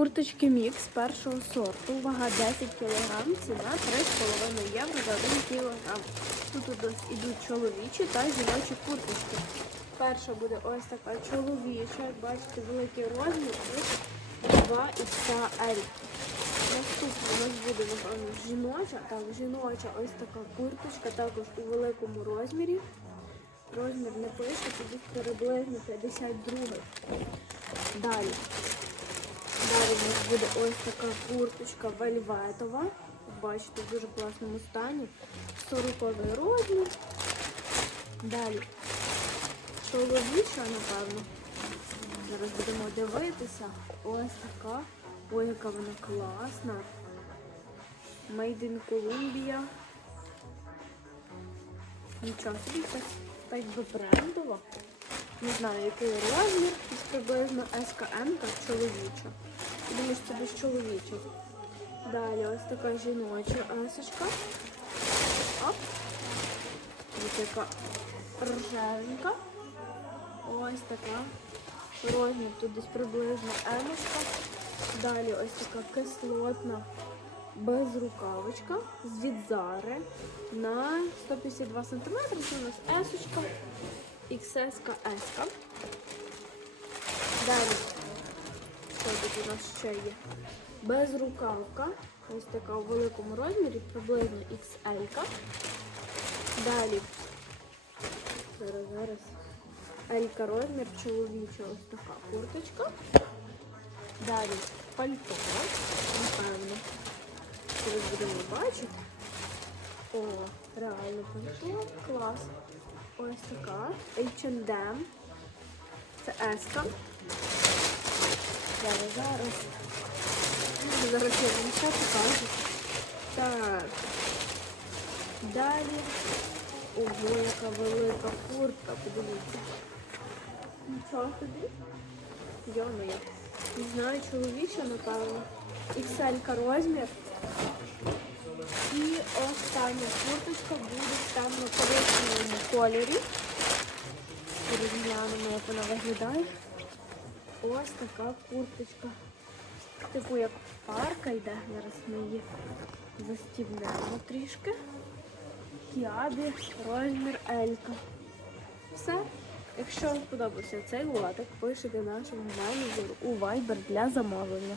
Курточки мікс першого сорту, вага 10 кг, ціна 3,5 євро за 1 кг. Тут у ідуть чоловічі та жіночі курточки. Перша буде ось така чоловіча, як бачите, великий розмір і 2 XL. Наступна у нас буде жіноча, так, жіноча ось така курточка, також у великому розмірі. Розмір не пише, тут приблизно 52. Далі. Далі у нас буде ось така курточка вельветова. Бачите, в дуже класному стані. 40 розмір. Далі чоловіча, напевно. Зараз будемо дивитися. Ось така. Ой, яка вона класна. Made in Columbia. Нічого собі так, би брендово. Не знаю, який розмір. Десь приблизно СКМ та чоловіча. Думаю, що це десь чоловіча. Далі ось така жіноча есочка. Оп. Ось така рожевенька. Ось така. Розмір тут десь приблизно емочка. Далі ось така кислотна безрукавочка з відзари на 152 см. Це у нас есочка. XS S. Далі, що тут у нас ще є? Безрукавка. Ось така у великому розмірі, приблизно XL. Далі. Зараз, зараз. Елька розмір, чоловіча ось така курточка. Далі пальто, напевно. Зараз будемо бачити. О, реально пальто. Клас. Ось така. H&M. Це еска. Зараз, зараз. Зараз я вам ще покажу. Так. Далі. Ого, яка велика куртка, подивіться. Нічого собі. Йо-моє. Не знаю, чоловіча, напевно. XL розмір. І остання курточка буде в темно-коричневому кольорі. Розглянемо, як вона виглядає. Ось така курточка. Типу як парка йде. Зараз ми її застібнемо трішки. Кіабі, розмір Елька. Все. Якщо вам сподобався цей лотик, пишете нашому менеджеру у Viber для замовлення.